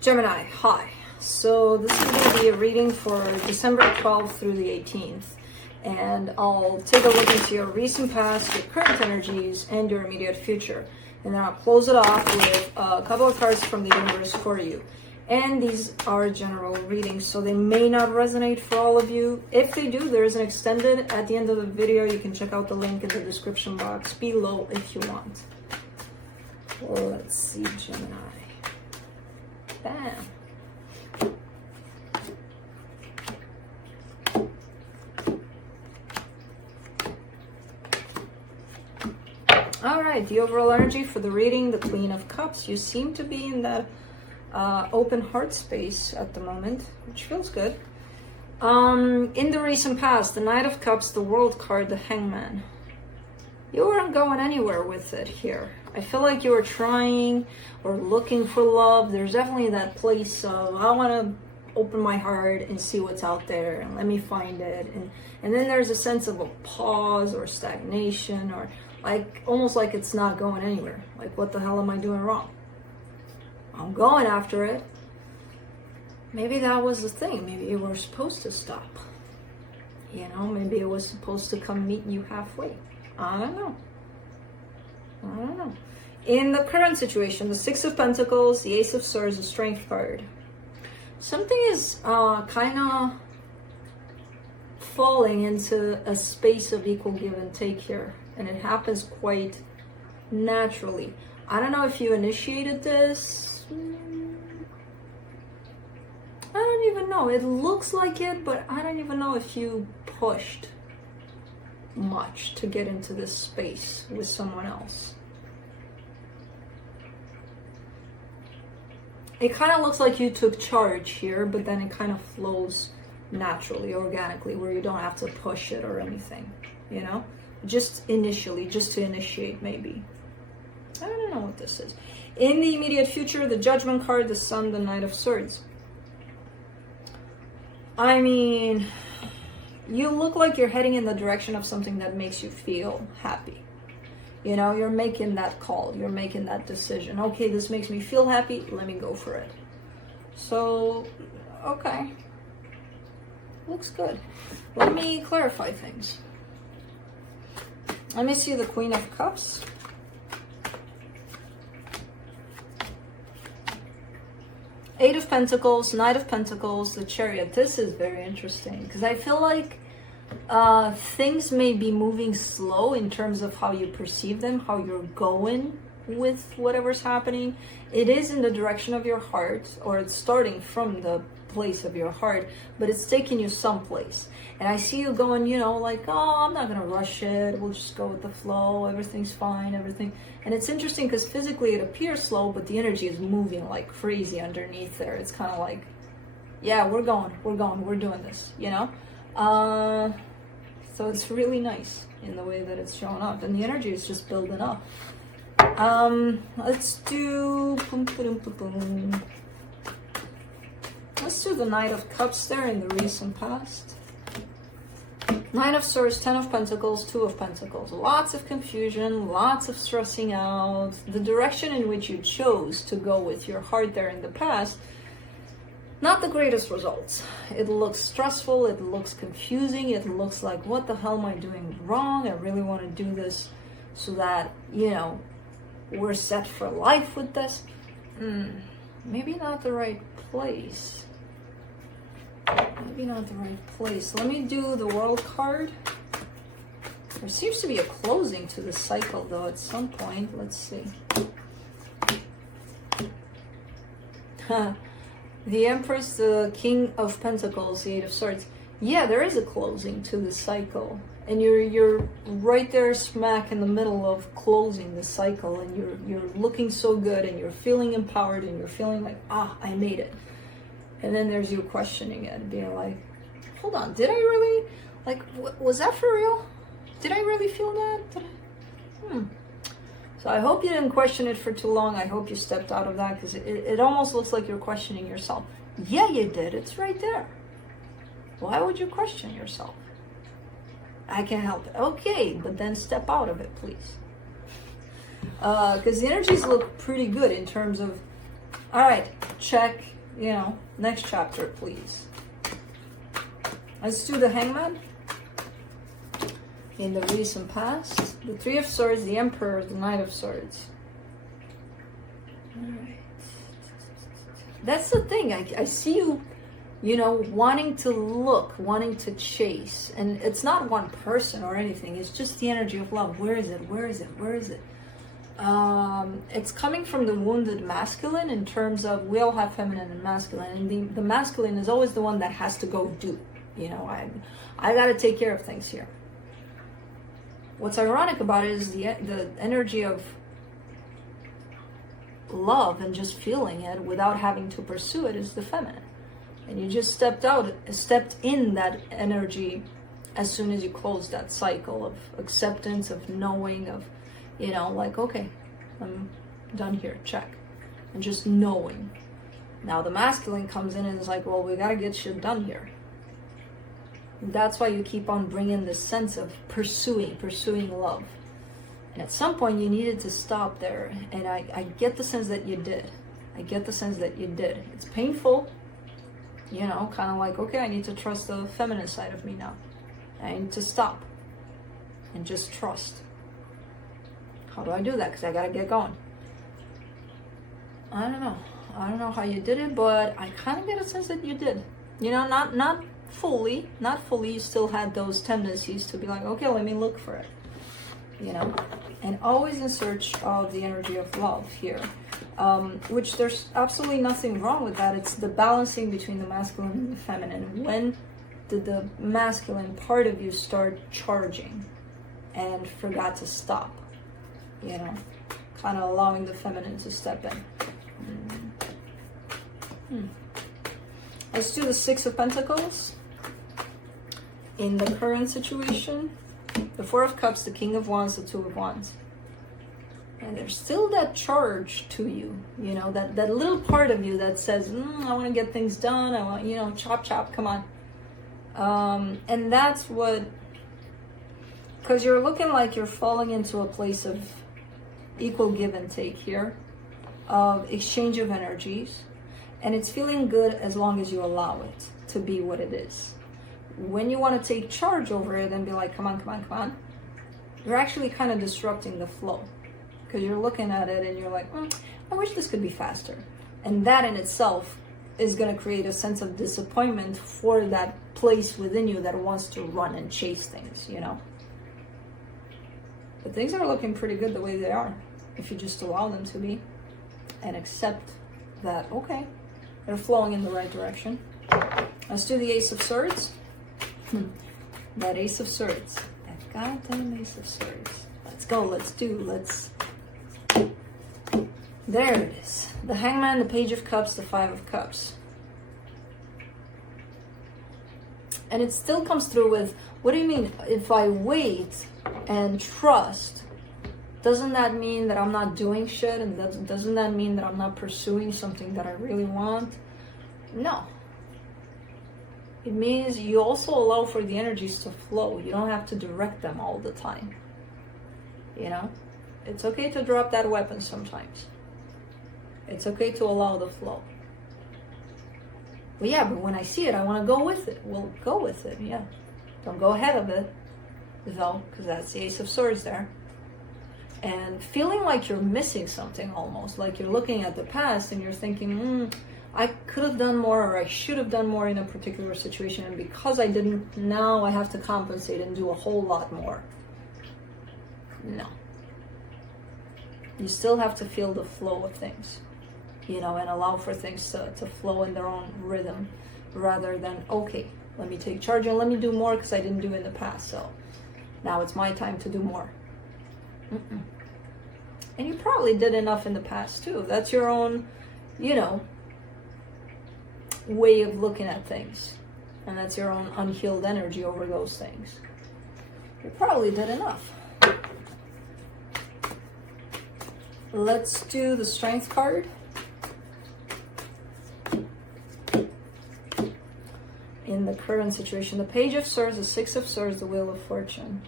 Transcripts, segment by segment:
Gemini, hi. So this is going to be a reading for December 12th through the 18th. And I'll take a look into your recent past, your current energies, and your immediate future. And then I'll close it off with a couple of cards from the universe for you. And these are general readings, so they may not resonate for all of you. If they do, there is an extended at the end of the video. You can check out the link in the description box below if you want. Let's see, Gemini. Bam. All right, the overall energy for the reading, the Queen of Cups. You seem to be in that open heart space at the moment, which feels good. In the recent past, the Knight of Cups, the World card, the Hangman. You weren't going anywhere with it here. I feel like you were trying or looking for love. There's definitely that place of, I want to open my heart and see what's out there and let me find it. And then there's a sense of a pause or stagnation, or like almost like it's not going anywhere. Like, what the hell am I doing wrong? I'm going after it. Maybe that was the thing. Maybe you were supposed to stop. You know, maybe it was supposed to come meet you halfway. I don't know. I don't know. In the current situation, the Six of Pentacles, the Ace of Swords, the Strength card. Something is kind of falling into a space of equal give and take here. And it happens quite naturally. I don't know if you initiated this. I don't even know. It looks like it, but I don't even know if you pushed much to get into this space with someone else. It kind of looks like you took charge here, but then it kind of flows naturally, organically, where you don't have to push it or anything, you know? Just initially, just to initiate, maybe. I don't know what this is. In the immediate future, the Judgment card, the Sun, the Knight of Swords. I mean, you look like you're heading in the direction of something that makes you feel happy. You know, you're making that call. You're making that decision. Okay, this makes me feel happy. Let me go for it. So, okay. Looks good. Let me clarify things. Let me see the Queen of Cups. Eight of Pentacles, Knight of Pentacles, the Chariot. This is very interesting because I feel like things may be moving slow in terms of how you perceive them, how you're going with whatever's happening. It is in the direction of your heart, or it's starting from the place of your heart, but it's taking you someplace. And I see you going, you know, like, oh, I'm not gonna rush it, we'll just go with the flow, everything's fine, everything. And it's interesting because physically it appears slow, but the energy is moving like crazy underneath there. It's kind of like, yeah, we're going, we're doing this, you know. So it's really nice in the way that it's showing up, and the energy is just building up. Let's do let's do the Knight of Cups there in the recent past. Nine of Swords, Ten of Pentacles, Two of Pentacles. Lots of confusion, lots of stressing out. The direction in which you chose to go with your heart there in the past, not the greatest results. It looks stressful, it looks confusing, it looks like, what the hell am I doing wrong? I really want to do this so that, you know, we're set for life with this. Maybe not the right place. Maybe not the right place. Let me do the World card. There seems to be a closing to the cycle, though, at some point. Let's see. The Empress, the King of Pentacles, the Eight of Swords. Yeah, there is a closing to the cycle. And you're right there smack in the middle of closing the cycle, and you're looking so good, and you're feeling empowered, and you're feeling like, I made it. And then there's you questioning it, being like, hold on, did I really, like, was that for real? Did I really feel that? So I hope you didn't question it for too long. I hope you stepped out of that, because it almost looks like you're questioning yourself. Yeah, you did. It's right there. Why would you question yourself? I can't help it. Okay, but then step out of it, please. Because the energies look pretty good in terms of All right, check, next chapter, please. Let's do the Hangman. In the recent past, the Three of Swords, the Emperor, the Knight of Swords. All right. That's the thing. I see you, wanting to look, wanting to chase. And it's not one person or anything. It's just the energy of love. Where is it? Where is it? Where is it? It's coming from the wounded masculine in terms of we all have feminine and masculine. And the masculine is always the one that has to go do. I got to take care of things here. What's ironic about it is the energy of love and just feeling it without having to pursue it is the feminine. And you just stepped in that energy as soon as you closed that cycle of acceptance, of knowing, of, okay, I'm done here, check. And just knowing. Now the masculine comes in and is like, well, we got to get shit done here. That's why you keep on bringing this sense of pursuing love. And at some point you needed to stop there. And I get the sense that you did. It's painful, kind of like, okay, I need to trust the feminine side of me now. I need to stop and just trust. How do I do that? Because I got to get going. I don't know how you did it, but I kind of get a sense that you did. Not fully, you still had those tendencies to be like, okay, let me look for it, and always in search of the energy of love here, which there's absolutely nothing wrong with that. It's the balancing between the masculine and the feminine. When did the masculine part of you start charging and forgot to stop, kind of allowing the feminine to step in. Let's do the Six of Pentacles. In the current situation, the Four of Cups, the King of Wands, the Two of Wands. And there's still that charge to you, that little part of you that says, I want to get things done. I want, chop, come on. And that's what, because you're looking like you're falling into a place of equal give and take here, of exchange of energies. And it's feeling good as long as you allow it to be what it is. When you want to take charge over it and be like, come on, you're actually kind of disrupting the flow. Because you're looking at it and you're like, I wish this could be faster. And that in itself is going to create a sense of disappointment for that place within you that wants to run and chase things, But things are looking pretty good the way they are, if you just allow them to be and accept that, okay, they're flowing in the right direction. Let's do the Ace of Swords. That Ace of Swords. That goddamn Ace of Swords. Let's go. There it is. The Hangman, the Page of Cups, the Five of Cups. And it still comes through with, what do you mean? If I wait and trust, doesn't that mean that I'm not doing shit? And doesn't that mean that I'm not pursuing something that I really want? No. It means you also allow for the energies to flow. You don't have to direct them all the time. It's okay to drop that weapon sometimes. It's okay to allow the flow. But when I see it, I want to go with it. Well, go with it, yeah. Don't go ahead of it, though, because that's the Ace of Swords there. And feeling like you're missing something almost, like you're looking at the past and you're thinking, I could have done more, or I should have done more in a particular situation, and because I didn't, now I have to compensate and do a whole lot more. No. You still have to feel the flow of things, and allow for things to flow in their own rhythm, rather than, okay, let me take charge and let me do more because I didn't do in the past, so now it's my time to do more. And you probably did enough in the past too. That's your own, way of looking at things. And that's your own unhealed energy over those things. You probably did enough. Let's do the Strength card. In the current situation, the Page of Swords, the Six of Swords, the Wheel of Fortune.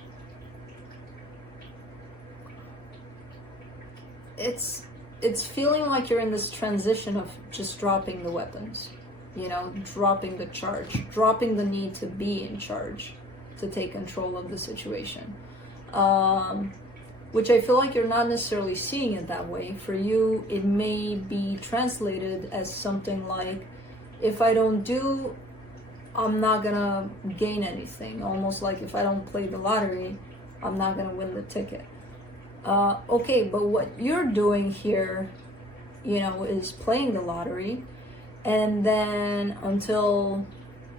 It's it's feeling like you're in this transition of just dropping the weapons, you know, dropping the charge, dropping the need to be in charge, to take control of the situation. Which I feel like you're not necessarily seeing it that way. For you, it may be translated as something like, if I don't do, I'm not gonna gain anything. Almost like if I don't play the lottery, I'm not gonna win the ticket. Okay, but what you're doing here, you know, is playing the lottery, and then until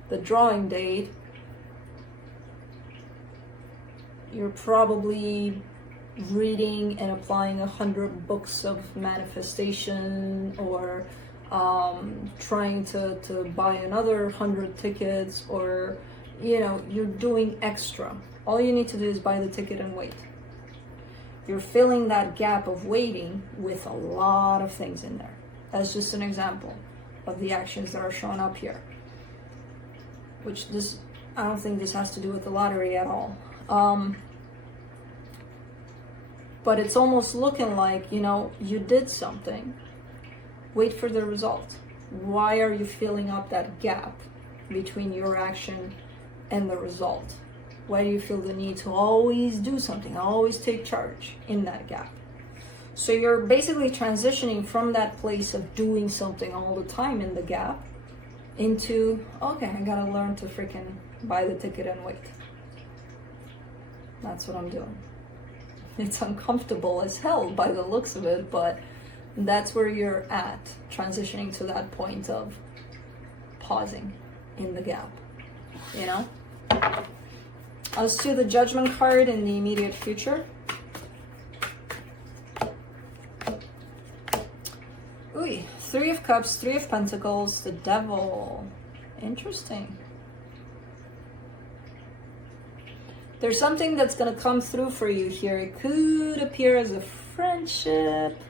the drawing date, you're probably reading and applying 100 books of manifestation, or trying to buy another 100 tickets, or, you know, you're doing extra. All you need to do is buy the ticket and wait. You're filling that gap of waiting with a lot of things in there. That's just an example of the actions that are showing up here. Which this, I don't think this has to do with the lottery at all. But it's almost looking like, you know, you did something. Wait for the result. Why are you filling up that gap between your action and the result? Why do you feel the need to always do something, always take charge in that gap? So you're basically transitioning from that place of doing something all the time in the gap into, okay, I gotta learn to freaking buy the ticket and wait. That's what I'm doing. It's uncomfortable as hell by the looks of it, but that's where you're at, transitioning to that point of pausing in the gap, you know? Let's do the Judgment card in the immediate future. Ooh, Three of Cups, Three of Pentacles, the Devil. Interesting. There's something that's going to come through for you here. It could appear as a friendship.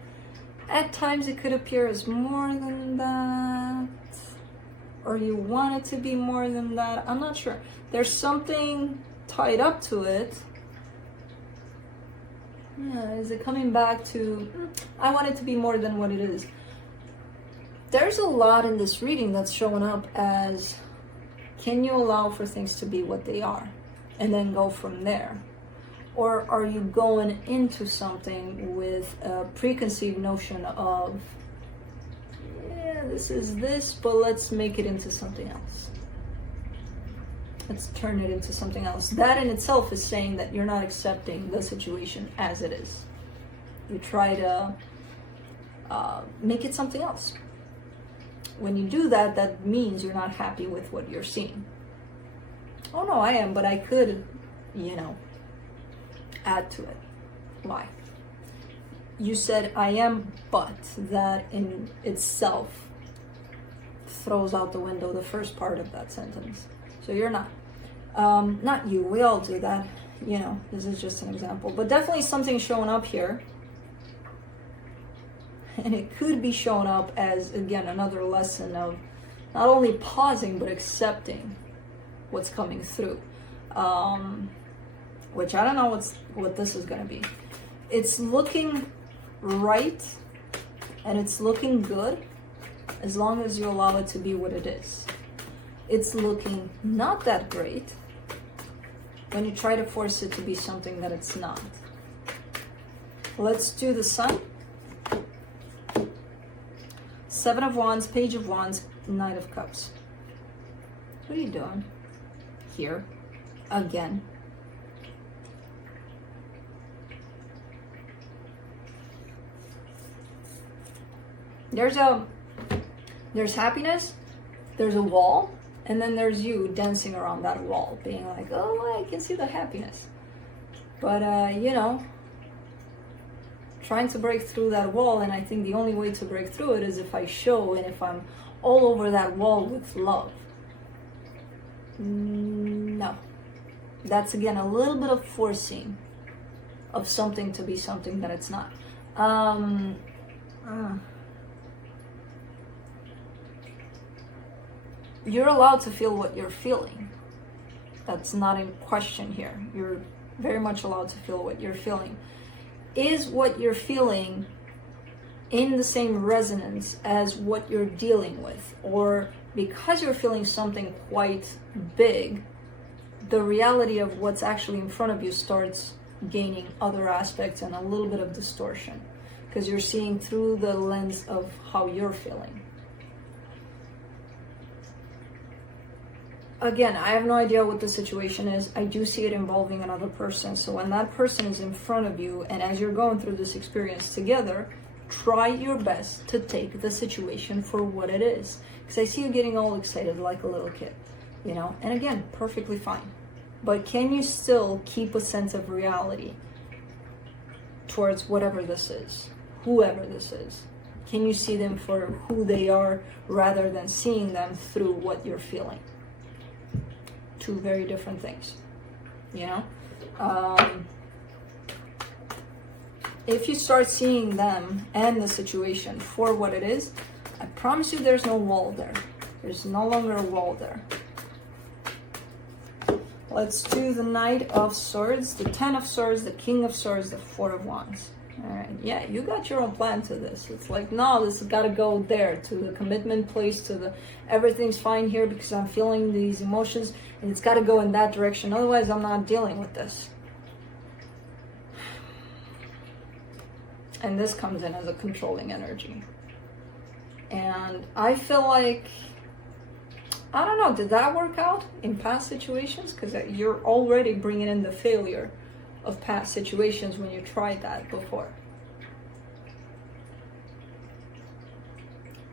At times it could appear as more than that. Or you want it to be more than that. I'm not sure. There's something tied up to it. Yeah, is it coming back to, I want it to be more than what it is. There's a lot in this reading that's showing up as, can you allow for things to be what they are and then go from there? Or are you going into something with a preconceived notion of, yeah, this is this, but let's make it into something else. Let's turn it into something else. That in itself is saying that you're not accepting the situation as it is. You try to make it something else. When you do that, that means you're not happy with what you're seeing. Oh no, I am, but I could, you know, add to it. Why? You said I am, but that in itself throws out the window the first part of that sentence. So you're not. Not you, we all do that. You know, this is just an example. But definitely something showing up here. And it could be showing up as, again, another lesson of not only pausing, but accepting what's coming through. Which I don't know what this is going to be. It's looking right, and it's looking good, as long as you allow it to be what it is. It's looking not that great when you try to force it to be something that it's not. Let's do the Sun. Seven of Wands, Page of Wands, Knight of Cups. What are you doing here again? There's happiness, there's a wall, and then there's you dancing around that wall, being like, oh, I can see the happiness. But, you know, trying to break through that wall, and I think the only way to break through it is if I show and if I'm all over that wall with love. No. That's, again, a little bit of forcing of something to be something that it's not. You're allowed to feel what you're feeling. That's not in question here. You're very much allowed to feel what you're feeling. Is what you're feeling in the same resonance as what you're dealing with, or because you're feeling something quite big, the reality of what's actually in front of you starts gaining other aspects and a little bit of distortion, because you're seeing through the lens of how you're feeling. Again, I have no idea what the situation is. I do see it involving another person. So when that person is in front of you, and as you're going through this experience together, try your best to take the situation for what it is. Because I see you getting all excited like a little kid, you know? And again, perfectly fine. But can you still keep a sense of reality towards whatever this is, whoever this is? Can you see them for who they are rather than seeing them through what you're feeling? Two very different things, you know? If you start seeing them and the situation for what it is, I promise you there's no wall there. There's no longer a wall there. Let's do the Knight of Swords, the Ten of Swords, the King of Swords, the Four of Wands. All right, yeah, you got your own plan to this. It's like, no, this has got to go there, to the commitment place, to the everything's fine here because I'm feeling these emotions, and it's got to go in that direction. Otherwise, I'm not dealing with this. And this comes in as a controlling energy. And I feel like, I don't know, did that work out in past situations? Because you're already bringing in the failure of past situations when you tried that before.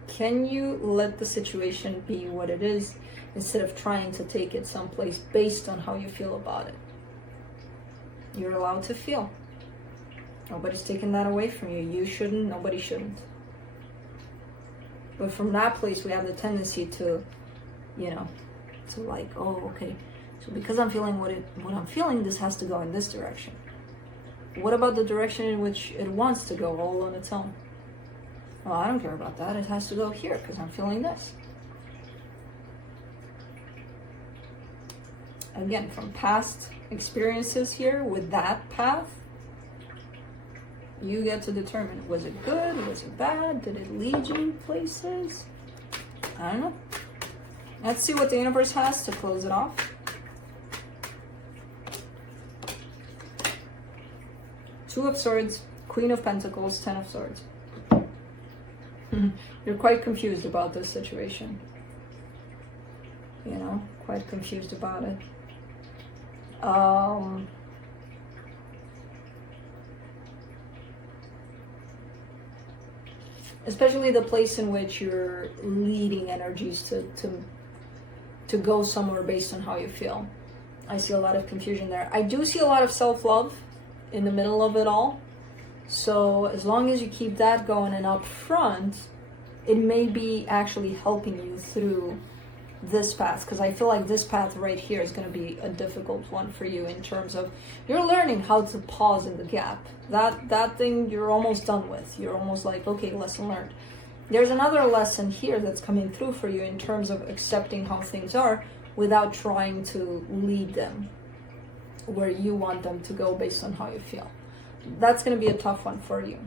Can you let the situation be what it is instead of trying to take it someplace based on how you feel about it? You're allowed to feel. Nobody's taking that away from you. You shouldn't, nobody shouldn't. But from that place, we have the tendency to, you know, to like, oh, okay, so because I'm feeling what I'm feeling, this has to go in this direction. What about the direction in which it wants to go all on its own? Well, I don't care about that. It has to go here because I'm feeling this. Again, from past experiences here with that path, you get to determine, was it good? Was it bad? Did it lead you places? I don't know. Let's see what the universe has to close it off. Two of Swords, Queen of Pentacles, Ten of Swords. You're quite confused about this situation. You know, quite confused about it. Especially the place in which you're leading energies to go somewhere based on how you feel. I see a lot of confusion there. I do see a lot of self-love in the middle of it all. So as long as you keep that going and up front, it may be actually helping you through this path, because I feel like this path right here is going to be a difficult one for you in terms of you're learning how to pause in the gap. That thing you're almost done with. You're almost like, okay, lesson learned. There's another lesson here that's coming through for you in terms of accepting how things are without trying to lead them where you want them to go based on how you feel. That's going to be a tough one for you.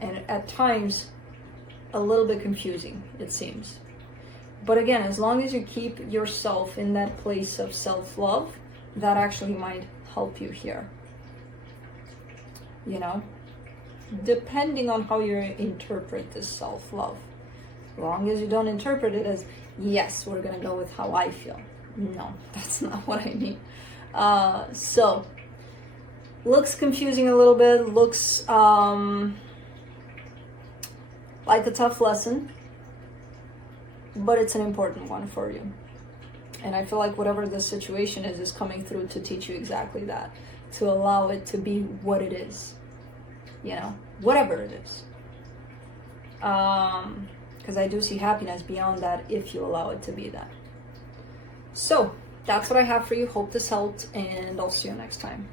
And at times, a little bit confusing, it seems. But again, as long as you keep yourself in that place of self-love, that actually might help you here. You know, depending on how you interpret this self-love. As long as you don't interpret it as, yes, we're going to go with how I feel. No, that's not what I mean. So, looks confusing a little bit, looks like a tough lesson, but it's an important one for you. And I feel like whatever the situation is coming through to teach you exactly that, to allow it to be what it is, you know, whatever it is. Because I do see happiness beyond that if you allow it to be that. So, that's what I have for you. Hope this helped, and I'll see you next time.